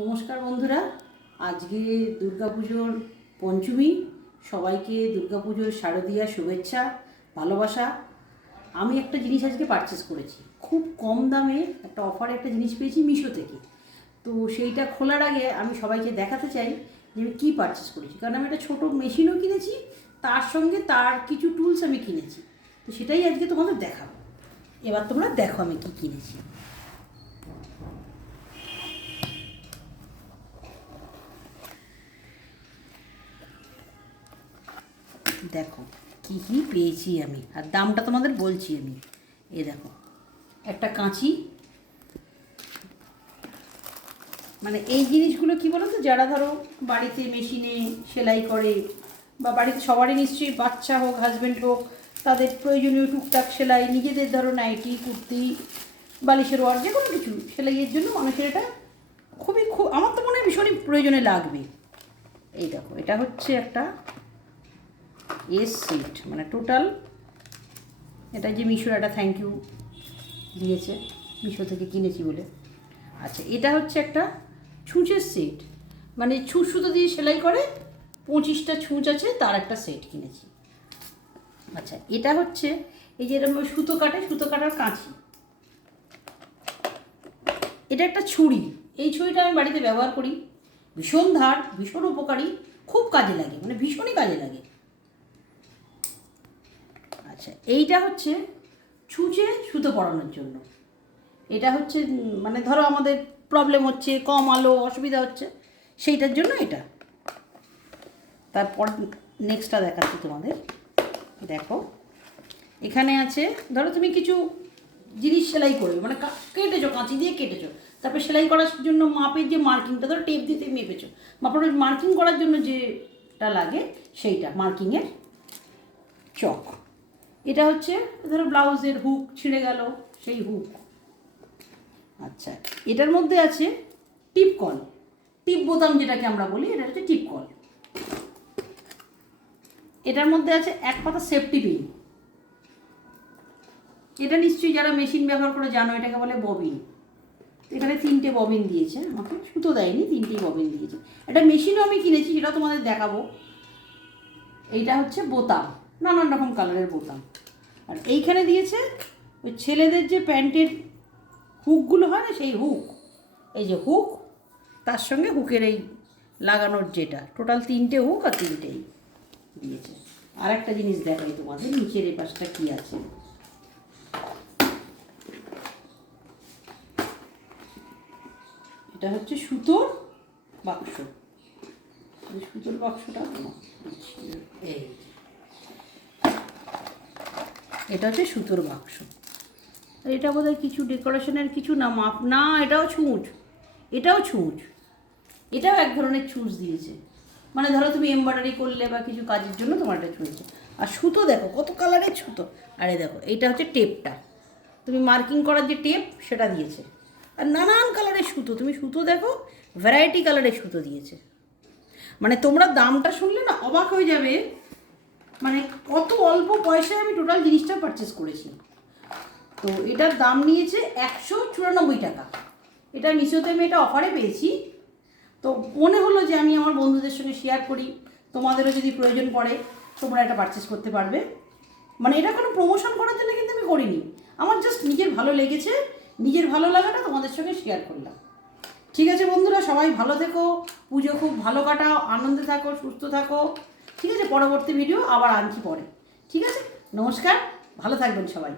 নমস্কার বন্ধুরা, আজকে দুর্গাপুজোর পঞ্চমী। সবাইকে দুর্গাপুজোর শারদীয়া শুভেচ্ছা, ভালোবাসা। আমি একটা জিনিস আজকে পারচেস করেছি, খুব কম দামে একটা অফারে একটা জিনিস পেয়েছি মিশো থেকে। তো সেইটা খোলার আগে আমি সবাইকে দেখাতে চাই যে আমি কী পারচেস করেছি, কারণ আমি একটা ছোটো মেশিনও কিনেছি, তার সঙ্গে তার কিছু টুলস আমি কিনেছি। তো সেটাই আজকে তোমাদের দেখাবো। এবার তোমরা দেখো আমি কী কিনেছি। দেখো কী কী পেয়েছি আমি, আর দামটা তোমাদের বলছি আমি। দেখো, একটা কাঁচি, মানে এই জিনিসগুলো কী বলো তো, যারা ধরো বাড়িতে মেশিনে সেলাই করে, বা বাড়িতে সবারই নিশ্চয়ই বাচ্চা হোক হাজব্যান্ড হোক, তাদের প্রয়োজনীয় টুকটাক সেলাই, নিজেদের ধরো নাইটি, কুর্তি, বালিশের ওয়ার, যে কোনো কিছু সেলাইয়ের জন্য মানুষের এটা খুব আমার তো মনে হয় ভীষণই প্রয়োজনে লাগবে। এই দেখো, এটা হচ্ছে একটা সেট, মানে টোটাল। এটা যে মিশোর একটা থ্যাংক ইউ দিয়েছে, মিশো থেকে কিনেছি বলে। আচ্ছা, এটা হচ্ছে একটা ছুঁচের সেট, মানে ছুঁচ সুতো দিয়ে সেলাই করে 25টা ছুঁচ আছে, তার একটা সেট কিনেছি। আচ্ছা, এটা হচ্ছে এই যে এরকম সুতো কাটার কাঁচি। এটা একটা ছুরি, এই ছুরিটা আমি বাড়িতে ব্যবহার করি, ভীষণ ধার, ভীষণ উপকারী, খুব কাজে লাগে, মানে ভীষণই কাজে লাগে। আচ্ছা, এইটা হচ্ছে ছুঁচে সুতো পরানোর জন্য। এটা হচ্ছে মানে ধরো আমাদের প্রবলেম হচ্ছে, কম আলো, অসুবিধা হচ্ছে, সেইটার জন্য এটা। তারপর নেক্সটটা দেখাচ্ছি তোমাদের। দেখো, এখানে আছে, ধরো তুমি কিছু জিনিস সেলাই করবে, মানে কেটেছো, কাঁচি দিয়ে কেটেছো, তারপর সেলাই করার জন্য মাপের যে মার্কিংটা, ধরো টেপ দিয়ে মেপেছো, মাপের মার্কিং করার জন্য যেটা লাগে সেইটা, মার্কিংয়ের চক। এটা হচ্ছে ধরো ব্লাউজের হুক ছিঁড়ে গেল, সেই হুক। আচ্ছা, এটার মধ্যে আছে টিপ কল, টিপ বোতাম যেটাকে আমরা বলি, এটা হচ্ছে টিপ কল। এটার মধ্যে আছে এক পাতা সেফটি পিন। এটা নিশ্চয়ই যারা মেশিন ব্যবহার করে জানো, এটাকে বলে ববিন। এখানে 3টে ববিন দিয়েছে, আমাকে সুতো দেয়নি, 3টেই ববিন দিয়েছে। একটা মেশিনও আমি কিনেছি, সেটা তোমাদের দেখাবো। এইটা হচ্ছে বোতাম, নানান রকম কালারের বোতাম। আর এইখানে দিয়েছে ওই ছেলেদের যে প্যান্টের হুকগুলো হয় না, সেই হুক। এই যে হুক, তার সঙ্গে হুকের এই লাগানোর যেটা, টোটাল 3টে হুক আর 3টেই দিয়েছে। আর একটা জিনিস দেখাই তোমাদের, নিচের এই পাশটা কী আছে। এটা হচ্ছে সুতোর বাক্স। সুতোর বাক্সটা এই, এটা হচ্ছে সুতোর বাক্স। এটা বোধহয় কিছু ডেকোরেশনের কিছু না, মাপ না, এটাও ছুঁচ, এটাও ছুঁচ, এটাও এক ধরনের ছুঁচ দিয়েছে। মানে ধরো তুমি এমব্রয়ডারি করলে বা কিছু কাজের জন্য তোমার এটা ছুঁচছে। আর সুতো দেখো কত কালারের সুতো। আরে দেখো, এইটা হচ্ছে টেপটা, তুমি মার্কিং করার যে টেপ সেটা দিয়েছে। আর নানান কালারের সুতো, তুমি সুতো দেখো, ভ্যারাইটি কালারের সুতো দিয়েছে। মানে তোমরা দামটা শুনলে না অবাক হয়ে যাবে, মানে কত অল্প পয়সায় আমি টোটাল জিনিসটা পারচেস করেছি। তো এটার দাম নিয়েছে 194 টাকা। এটা মিশোতে আমি এটা অফারে পেয়েছি। তো মনে হলো যে আমি আমার বন্ধুদের সঙ্গে শেয়ার করি, তোমাদেরও যদি প্রয়োজন পড়ে তোমরা এটা পারচেস করতে পারবে। মানে এটা কোনো প্রমোশন করার জন্য কিন্তু আমি করিনি, আমার জাস্ট নিজের ভালো লেগেছে, নিজের ভালো লাগাটা তোমাদের সঙ্গে শেয়ার করলাম। ঠিক আছে বন্ধুরা, সবাই ভালো থেকো, পুজো খুব ভালো কাটাও, আনন্দে থাকো, সুস্থ থাকো। ঠিক আছে, পরবর্তী ভিডিও আবার আনছি পরে। ঠিক আছে, নমস্কার, ভালো থাকবেন সবাই।